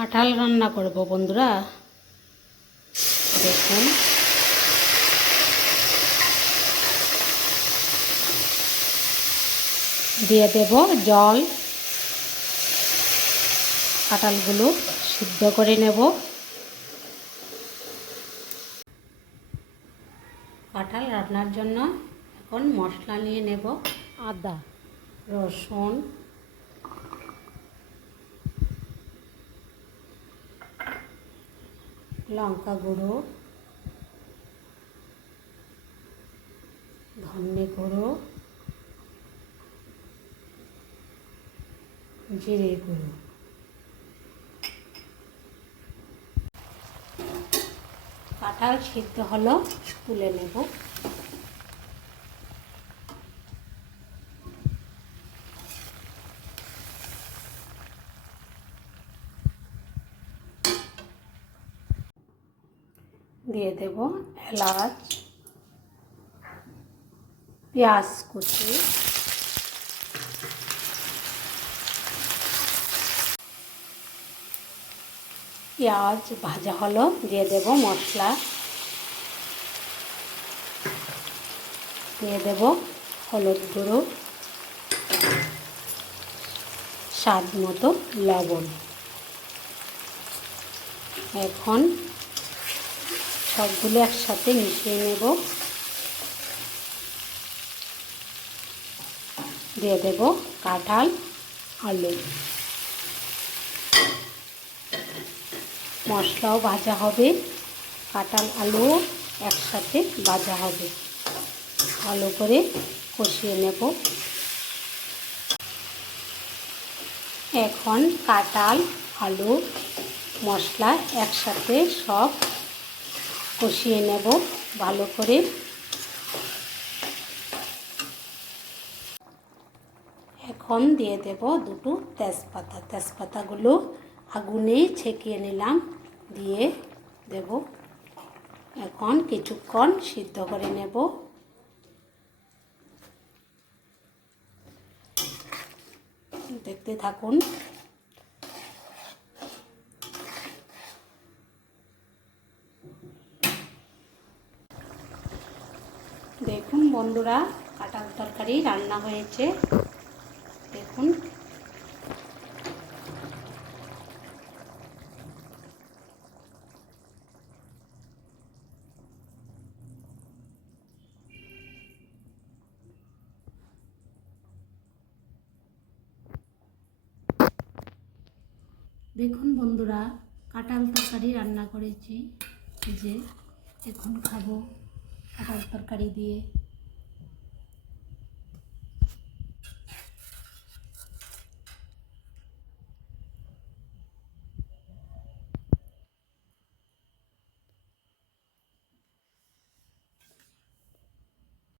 কাঁঠাল রান্না করব, বন্ধুরা। দেখুন। দিয়ে দেব জল। কাঁঠালগুলো সিদ্ধ করে নেব। কাঁঠাল রান্নার জন্য এখন মশলা নিয়ে নেব আদা, রসুন লঙ্কা গুঁড়ো ধনে গুঁড়ো জিরে গুঁড়ো। কাঁঠাল সিদ্ধ হলো তুলে নেব। দিয়ে দেব এলাচ, পেঁয়াজ কুচি, পেঁয়াজ ভাজা হলো, দিয়ে দেব মশলা, দিয়ে দেব হলুদ গুঁড়ো, স্বাদ মতো লবণ। এখন সবগুলো একসাথে মিশিয়ে নেব। দিয়ে দেব কাঁঠাল, আলু। মশলাও ভাজা হবে। কাঁঠাল, আলু একসাথে ভাজা হবে। ভালো করে কষিয়ে নেব। এখন কাঁঠাল, আলু, মশলা একসাথে সব কষিয়ে নেব ভালো করে। এখন দিয়ে দেব দুটো তেজপাতা। তেজপাতাগুলো আগুনে ছেঁকিয়ে নিলাম, দিয়ে দেব। এখন কিছুক্ষণ সিদ্ধ করে নেব। দেখতে থাকুন। দেখুন বন্ধুরা, কাঁঠাল তরকারি রান্না হয়েছে। দেখুন। দেখুন বন্ধুরা, কাঁঠাল তরকারি রান্না করেছি। যে, এখন খাব। কাঁঠাল তরকারি দিয়ে